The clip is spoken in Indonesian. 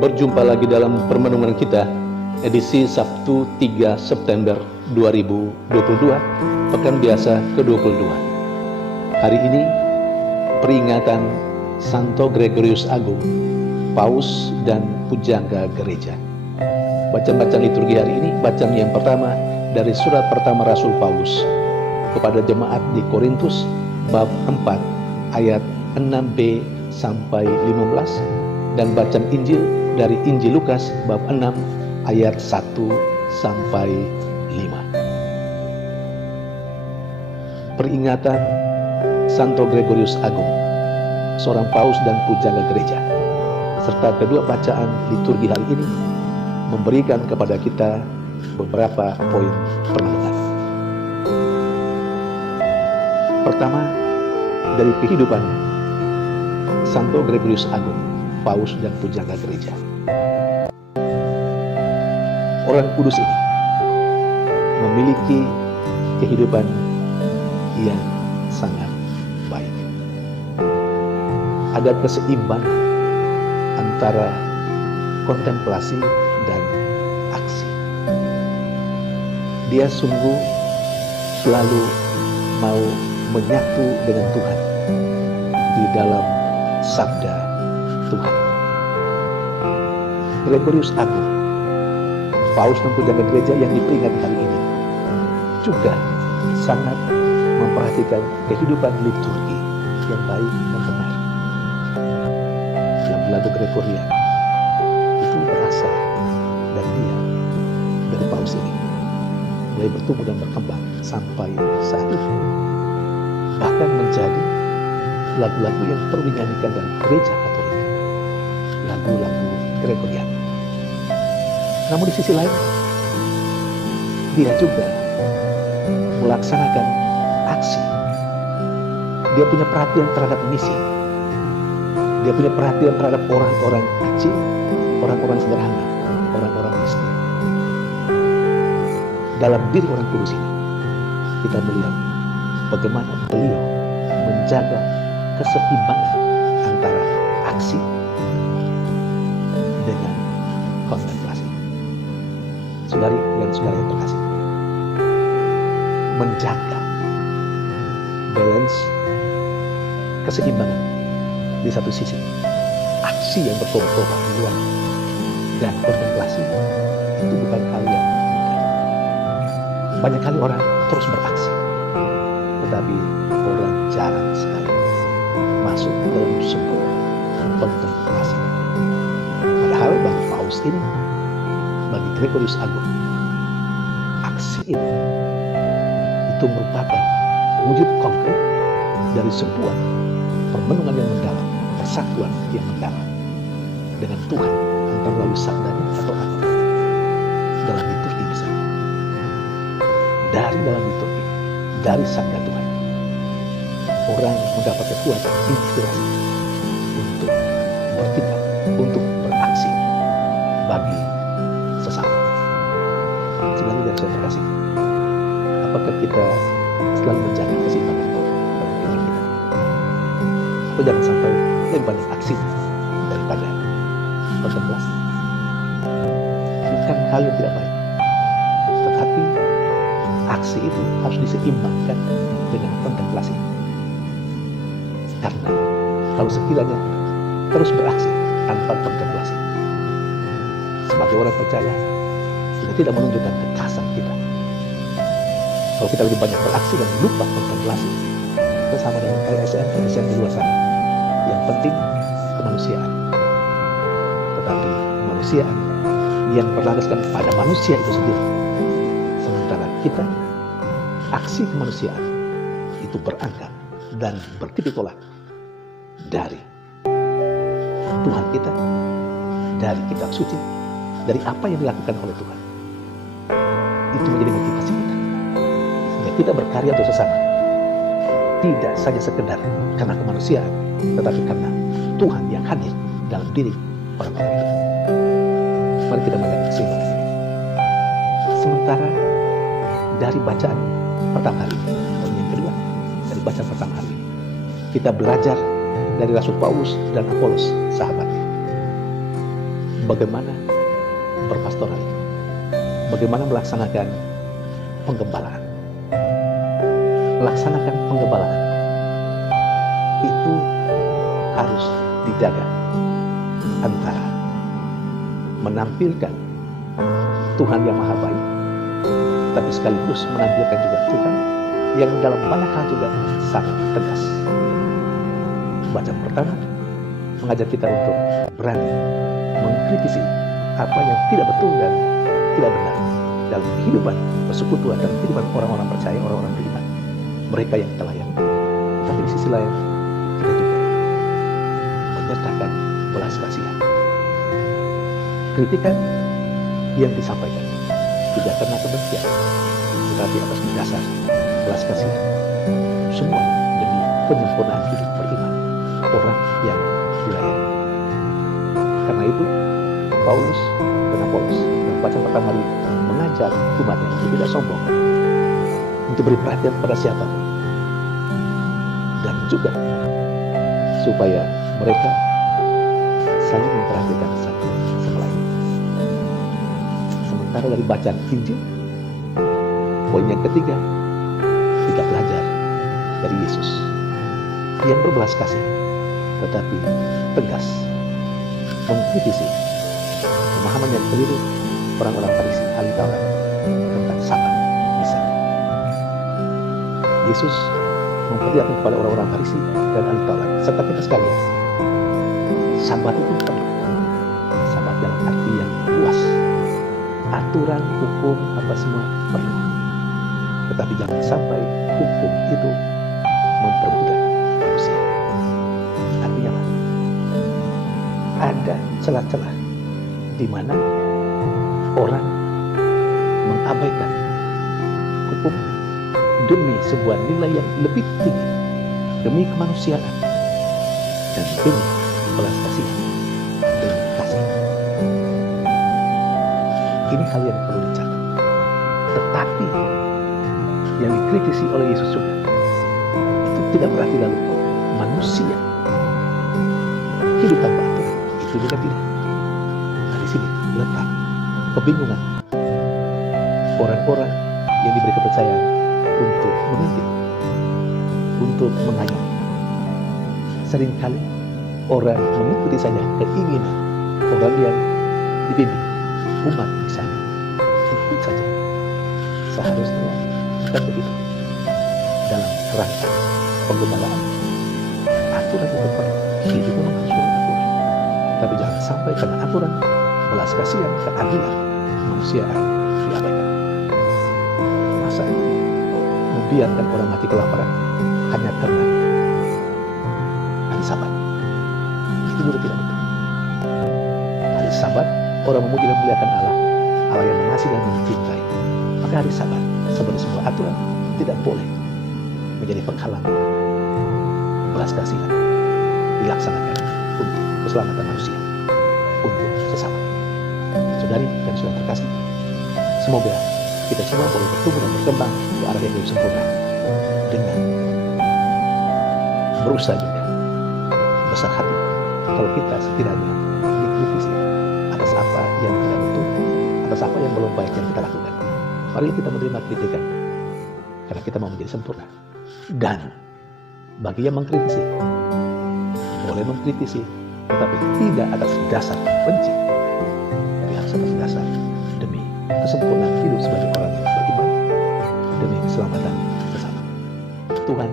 Berjumpa lagi dalam permenungan kita, edisi Sabtu 3 September 2022, Pekan Biasa ke-22. Hari ini, peringatan Santo Gregorius Agung, Paus dan Pujangga Gereja. Bacaan-bacaan liturgi hari ini, bacaan yang pertama dari surat pertama Rasul Paulus kepada jemaat di Korintus, bab 4, ayat 6b sampai 15, dan bacaan Injil dari Injil Lukas bab 6 ayat 1 sampai 5. Peringatan Santo Gregorius Agung, seorang paus dan pujangga gereja, serta kedua bacaan liturgi hari ini memberikan kepada kita beberapa poin perenungan. Pertama, dari kehidupan Santo Gregorius Agung, Paus dan Pujangga Gereja. Orang kudus ini memiliki kehidupan yang sangat baik. Ada keseimbangan antara kontemplasi dan aksi. Dia sungguh selalu mau menyatu dengan Tuhan di dalam sabda Tuhan. Gregorius Agung, Paus dan Pujangga Gereja yang diperingati hari ini, juga sangat memperhatikan kehidupan liturgi yang baik dan benar. Lagu-lagu Gregorian itu berasal dari dia, dari Paus ini, mulai bertumbuh dan berkembang sampai saat ini, bahkan menjadi lagu-lagu yang perlu dinyanyikan dalam gereja Katolik, lagu-lagu Gregorian. Namun di sisi lain, dia juga melaksanakan aksi. Dia punya perhatian terhadap misi. Dia punya perhatian terhadap orang-orang kecil, orang-orang sederhana, orang-orang miskin. Dalam diri orang kudus ini, kita melihat bagaimana beliau menjaga keseimbangan antara aksi dengan kontemplasi. Saudari dan saudara yang terkasih, menjaga balance, keseimbangan. Di satu sisi, aksi yang berkobar-kobar di luar dan kontemplasi itu bukan hal yang mudah. Banyak kali orang terus beraksi, tetapi orang jarang sekali masuk dalam sebuah kontemplasi. Padahal bagi Paus ini, bagi Gregorius Agung, aksi itu merupakan wujud konkret dari sebuah permenungan yang mendalam, persatuan yang mendalam dengan Tuhan, entah melalui sabdanya atau apa, dalam liturgi misalnya. Dari dalam liturgi, dari sabda Tuhan, orang mendapat kekuatan, inspirasi untuk bertindak, untuk beraksi bagi sesama. Sebenarnya yang saya terkasih, apakah kita selalu menjaga keseimbangan dalam diri kita? Atau jangan sampai lebih banyak aksi daripada kontemplasi? Bukan hal yang tidak baik, tetapi aksi itu harus diseimbangkan dengan kontemplasi. Karena kalau sekiranya terus beraksi tanpa kontemplasi, sebagai orang percaya, kita tidak menunjukkan kekasan kita. Kalau kita lebih banyak beraksi dan lupa kontemplasi, kita sama dengan KSM di luar sana. Yang penting kemanusiaan. Tetapi kemanusiaan yang berlandaskan pada manusia itu sendiri. Sementara kita, aksi kemanusiaan itu berangkat dan bertitik tolak dari Tuhan kita, dari kitab suci, dari apa yang dilakukan oleh Tuhan. Itu menjadi motivasi kita. Sehingga kita berkarya untuk sesama. Tidak saja sekedar karena kemanusiaan, tetapi karena Tuhan yang hadir dalam diri orang-orang itu. Mari kita menjaga keseimbangan ini. Sementara dari bacaan pertama hari ini, poin yang kedua, dari bacaan pertama hari ini, kita belajar dari Rasul Paulus dan Apolos, sahabatnya, bagaimana berpastoral itu, bagaimana melaksanakan penggembalaan. Laksanakan penggembalaan itu harus dijaga antara menampilkan Tuhan yang maha baik, tapi sekaligus menampilkan juga Tuhan yang dalam banyak hal juga sangat tegas. Bacaan pertama mengajar kita untuk berani mengkritisi apa yang tidak betul dan tidak benar dalam kehidupan persekutuan dan kehidupan orang-orang percaya, orang-orang beriman, mereka yang telayang. Tapi di sisi lain kita juga menyertakan belas kasihan. Kritikan yang disampaikan tidak karena kebencian, tetapi atas dasar belas kasihan. Semua demi penyempurnaan hidup beriman orang yang dilayani. Karena itu Paulus dan Apolos dalam bacaan pertama hari mengajak umatnya untuk tidak sombong, untuk beri perhatian pada siapapun, dan juga supaya mereka saling memperhatikan satu sama lain. Sementara dari bacaan Injil, poin yang ketiga, kita belajar dari Yesus yang berbelas kasih tetapi tegas mengkritisi pemahaman yang keliru orang-orang Farisi, ahli Taurat tentang Sabat misalnya. Yesus memperlihatkan kepada orang-orang Farisi dan ahli Taurat serta kita sekalian, Sabat itu perlu. Sabat dalam arti yang luas, aturan, hukum, apa semua perlu. Tetapi jangan sampai hukum itu memperbudak manusia. Artinya apa? Ada celah-celah di mana orang mengabaikan hukum demi sebuah nilai yang lebih tinggi, demi kemanusiaan dan demi belas kasihan, demi kasih. Ini hal yang perlu dicatat. Tetapi yang dikritisi oleh Yesus juga itu tidak berarti lalu manusia hidup tanpa aturan. Itu juga tidak. Nah, di sini letak kebingungan orang-orang yang diberi kepercayaan untuk memimpin, untuk mengayomi. Seringkali orang mengikuti saja keinginan orang yang dibimbing, umat misalnya, ikut saja. Seharusnya bukan begitu. Dalam kerangka penggembalaan, aturan itu perlu. Hidup memang harus dengan aturan. Tapi jangan sampai karena aturan, belas kasihan, keadilan manusia diabaikan. Masa membiarkan orang mati kelaparan hanya karena hari Sabat. Itu juga tidak betul. Hari Sabat orang memuji dan memuliakan Allah, Allah yang mengasihi dan mencintai. Maka hari Sabat sebagai sebuah aturan tidak boleh menjadi penghalang belas kasihan dilaksanakan untuk keselamatan manusia, untuk sesama. Saudari yang sudah terkasih, semoga kita semua boleh bertumbuh dan berkembang ke arah yang lebih sempurna dengan berusaha juga besar hati kalau kita sekiranya dikritisi atas apa yang tidak betul, atas apa yang belum baik yang kita lakukan. Mari kita menerima kritikan karena kita mau menjadi sempurna. Dan bagi yang mengkritisi, boleh mengkritisi, tetapi tidak atas dasar benci, tapi harus atas dasar demi kesempurnaan hidup sebagai orang yang beriman, demi keselamatan bersama. Tuhan